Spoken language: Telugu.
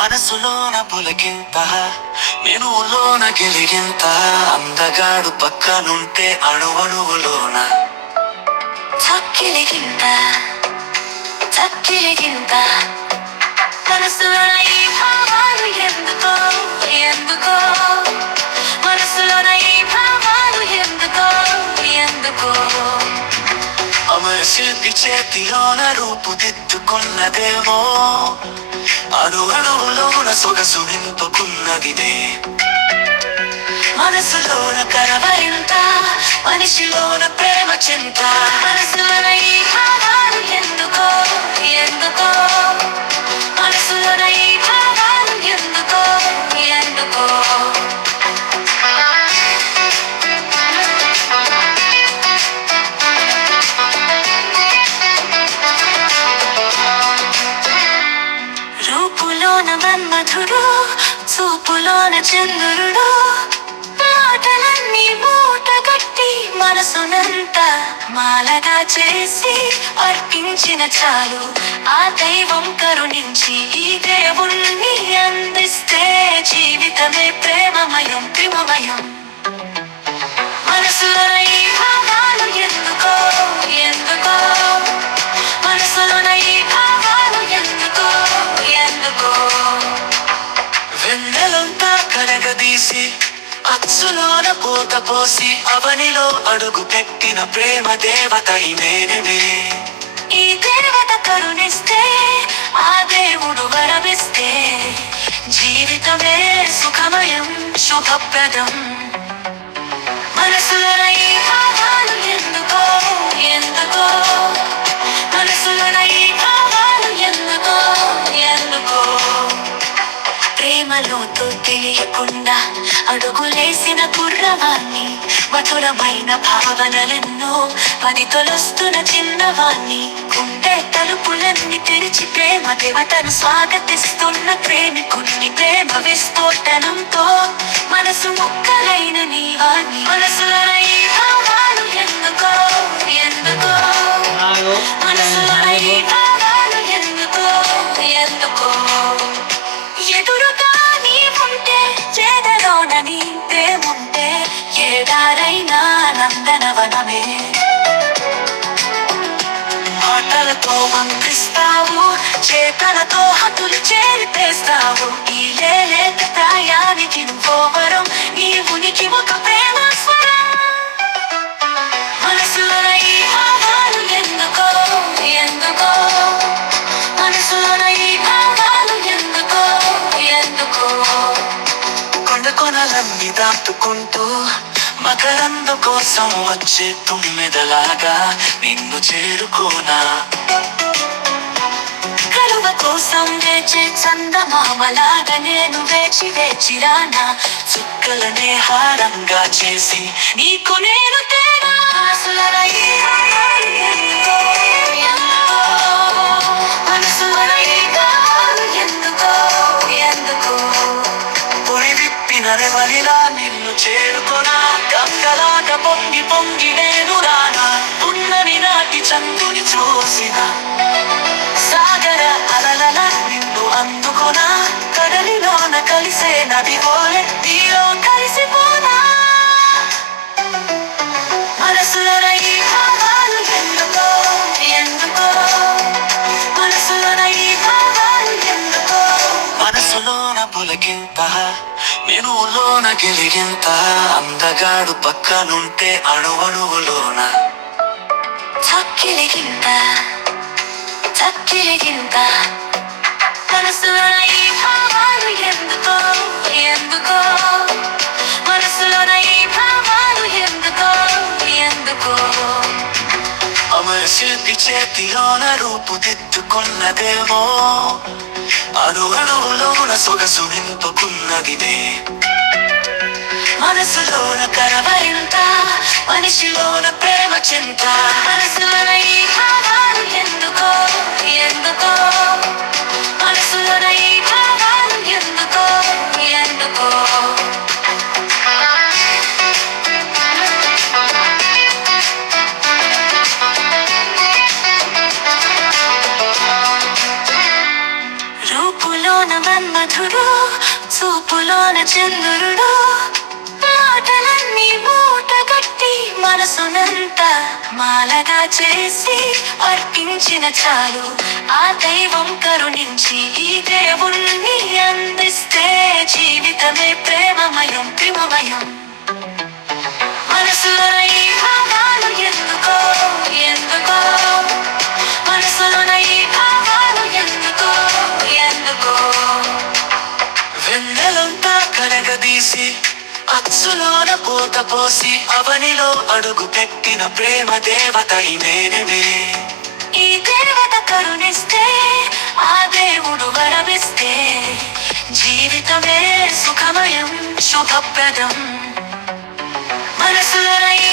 మనసులోన పులకింత, మెనులోన గిలిగింత, అందగాడు పక్కనుంటే అణువణువులోన చక్కిలిగింత చక్కిలిగింత మనసులోన ఈ భావాలు ఎందుకో ఎందుకో మనసులోన ఈ భావాలు ఎందుకో ఎందుకో అమర శిల్పి చేతిలోన రూపుదిద్దుకున్నదేమో, అణు అణువులోన సొగసు నింపుకున్నదిదే. మనసులోన కరవరింత మనిషిలోన ప్రేమ చింత మనసులోన ఈ భావాలు ఎందుకో ఎందుకో మనసులోన ఈ భావాలు ఎందుకో ఎందుకో రూపులోన మన్మధుడు, చూపులోన చంద్రుడు, మాటలన్నీ మూటగట్టి మనసునంతా మాలగా చేసి అర్పించిన చాలు ఆ దైవం కరుణించి ఈ దేవుణ్ణి అందిస్తే జీవితమే ప్రేమమయం ప్రేమమయం. మనసులోన ఈ భావాలు ఎందుకో ఎందుకో మనసులోన ఈ భావాలు ఎందుకో ఎందుకో వెన్నెలంతా కలగదీసి అచ్చులోన పూత పోసి అవనిలో అడుగు పెట్టిన ప్రేమ దేవత ఈమెనే. ఈ దేవత కరుణిస్తే ఆ దేవుడు వరమిస్తే జీవితమే సుఖమయం శుభప్రదం. మనసులోన ఈ భావాలు ఎందుకో ఎందుకో మనసులోన ఈ భావాలు ఎందుకో ఎందుకో ప్రేమలోతో తెలియకుండా అడుగులేసిన కుర్రవాణ్ణి, మధురమైన భావనలెన్నో పది తొలుస్తున్న చిన్నవాణ్ణి, గుండె తలుపులన్నీ తెరిచి ప్రేమ దేవతను స్వాగతిస్తున్న ప్రేమికుణ్ణి, ప్రేమ విస్ఫోటనంతో మనసు ముక్కలైన నీవాణ్ణి. మనసులోన ఈ భావాలు ఎందుకో ఎందుకో మనసులోన ఈ భావాలు ఎందుకో ఎందుకో ఎదురుగా నీ ఉంటే చేదలోన నీ ప్రేముంటే ఏడారైనా నందనవనమే. మాటలతో మంత్రిస్తావు, చేతలతో హతులు చేరిపేస్తావు, ఈ లేలేత ప్రాయానికి నువ్వో వరం, నీ ఉనికి ఒక ప్రేమ స్వరం. మనసులోన ఈ భావాలు ఎందుకో ఎందుకో మనసులోన ఈ భావాలు ఎందుకో ఎందుకో కొండ కొనలన్నీ దాటుకుంటూ మకరందు కోసం వచ్చే తుమ్మెదలాగా నిన్ను చేరుకోనా. కలువ కోసం వేచే చందమామలాగా నేను వేచి వేచిరానా, చుక్కలనే హారంగా చేసి నీకు నేను తేనా. మనసులోన ఈ భావాలు ఎందుకో ఎందుకో మనసులోన ఈ భావాలు ఎందుకో ఎందుకో పొడి విప్పిన రెవలిలా నిన్ను చేరుకోనా. గంగలాగా పొంగి పొంగి నేను రానా, ఉన్నని నాటి చందుని చూసిన సాగర అలలల నిన్ను అందుకోనా. కడలిలోన కలిసే నది పోలే నీలో కలిసిపోనా. మనసులోన ఈ భావాలు ఎందుకో ఎందుకో మనసులోన ఈ భావాలు ఎందుకో మనసులోన పులకింత, మెనులోన గిలిగింత, అందగాడు పక్కనుంటే అణువణువులోన చక్కిలిగింత చక్కిలిగింత మనసులోన ఈ భావాలు ఎందుకో ఎందుకో మనసులోన ఈ భావాలు ఎందుకో ఎందుకో అమర శిల్పి చేతిలోన రూపుదిద్దుకున్నదేమో, అణు అణువులోన సొగసు నింపుకున్నదిదే. మనసులోన కరవరింత మనిషిలోన ప్రేమ చింత మనసులోన ఈ భావాలు ఎందుకో ఎందుకో మనసులోన ఈ భావాలు ఎందుకో ఎందుకో రూపులోన మన్మధుడు, చూపులోన చంద్రుడు మాటలన్నీ మూటగట్టి మనసునంత మాలగా చేసి అర్పించిన చాలు ఆ దైవం కరుణించి ఈ దేవుణ్ణి అందిస్తే జీవితమే ప్రేమమయం ప్రేమమయం మనసులోన ఈ భావాలు ఎందుకో ఎందుకో మనసులోన ఈ భావాలు ఎందుకో ఎందుకో వెన్నెలంతా కలగదీసి అచ్చులోన పూత పోసి అవనిలో అడుగు పెట్టిన ప్రేమ దేవత ఈ నేనే. ఈ దేవత కరుణిస్తే ఆ దేవుడు వరమిస్తే జీవితమే సుఖమయం శుభప్రదం మనసులోన ఈ